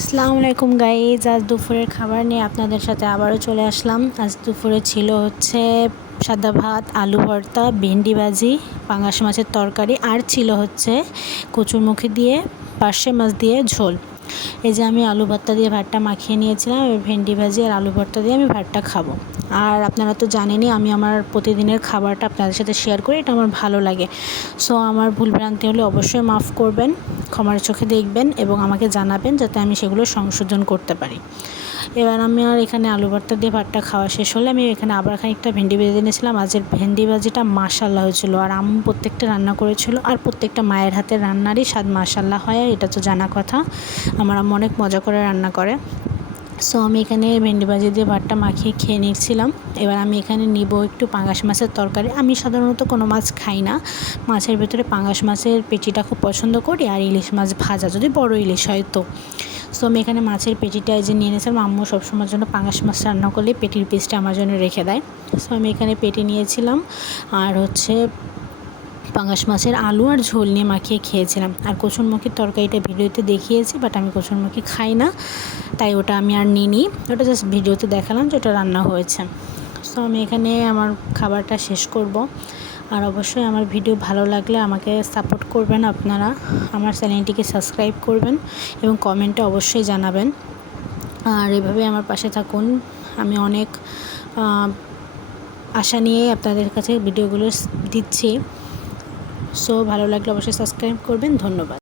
আসসালামু আলাইকুম গাইজ আজ দুপুরের খাবার নিয়ে আপনাদের সাথে আবারও চলে আসলাম। আজ দুপুরে ছিল হচ্ছে সাদা ভাত, আলু ভর্তা, ভেন্ডি ভাজি, পাঙাশ মাছের তরকারি, আর ছিল হচ্ছে কচুরমুখী দিয়ে পার্শে মাছ দিয়ে ঝোল। এই যে আমি আলু ভর্তা দিয়ে ভাতটা মাখিয়ে নিয়েছিলাম ভেন্ডি ভাজি আর আলু ভর্তা দিয়ে আমি ভাতটা খাব। আর আপনারা তো জানেনই, আমি আমার প্রতিদিনের খাবারটা আপনাদের সাথে শেয়ার করি, এটা আমার ভালো লাগে। সো আমার ভুলভ্রান্তি হলে অবশ্যই মাফ করবেন, ক্ষমার চোখে দেখবেন এবং আমাকে জানাবেন যাতে আমি সেগুলো সংশোধন করতে পারি। এবার আমি আর এখানে আলু ভর্তা দিয়ে ভাতটা খাওয়া শেষ হলে আমি এখানে আবার খানিকটা ভেন্ডি ভেজে এনেছিলাম আজের ভেন্ডি ভাজিটা মাশাল্লাহ হয়েছিল, আর আম্মু প্রত্যেকটা রান্না করেছিল, আর প্রত্যেকটা মায়ের হাতের রান্নারই স্বাদ মাশাল্লাহ হয় এটা তো জানা কথা। আমার আম্মু অনেক মজা করে রান্না করে। সো আমি এখানে ভেন্ডি ভাজি দিয়ে ভাতটা মাখিয়ে খেয়ে নিচ্ছিলাম। এবার আমি এখানে নিব একটু পাঙাশ মাছের তরকারি। আমি সাধারণত কোনো মাছ খাই না। মাছের ভেতরে পাঙাশ মাছের পেটিটা খুব পছন্দ করি আর ইলিশ মাছ ভাজা, যদি বড় ইলিশ হয় তো। সো আমি এখানে মাছের পেটিটা যে নিয়ে নিয়েছিলাম। আম্মু সবসময়ের জন্য পাঙাশ মাছ রান্না করলে পেটির পিসটা আমার জন্য রেখে দেয়। সো আমি এখানে পেটি নিয়েছিলাম। আর হচ্ছে পাঙাশ মাছের আলু আর ঝোল নিয়ে মাখিয়ে খেয়েছিলাম। আর কচুরমুখির তরকারিটা ভিডিওতে দেখিয়েছি বাট আমি কচুরমুখি খাই না, তাই ওটা আমি আর নিই ওটা জাস্ট ভিডিওতে দেখালাম যে ওটা রান্না হয়েছে। সো আমি এখানে আমার খাবারটা শেষ করব। আর অবশ্যই আমার ভিডিও ভালো লাগলে আমাকে সাপোর্ট করবেন আপনারা। আমার চ্যানেলটিকে সাবস্ক্রাইব করবেন এবং কমেন্টে অবশ্যই জানাবেন। আর এভাবে আমার পাশে থাকুন। আমি অনেক আশা নিয়ে আপনাদের কাছে ভিডিওগুলো দিচ্ছি। সো ভালো লাগলে অবশ্যই সাবস্ক্রাইব করবেন ধন্যবাদ।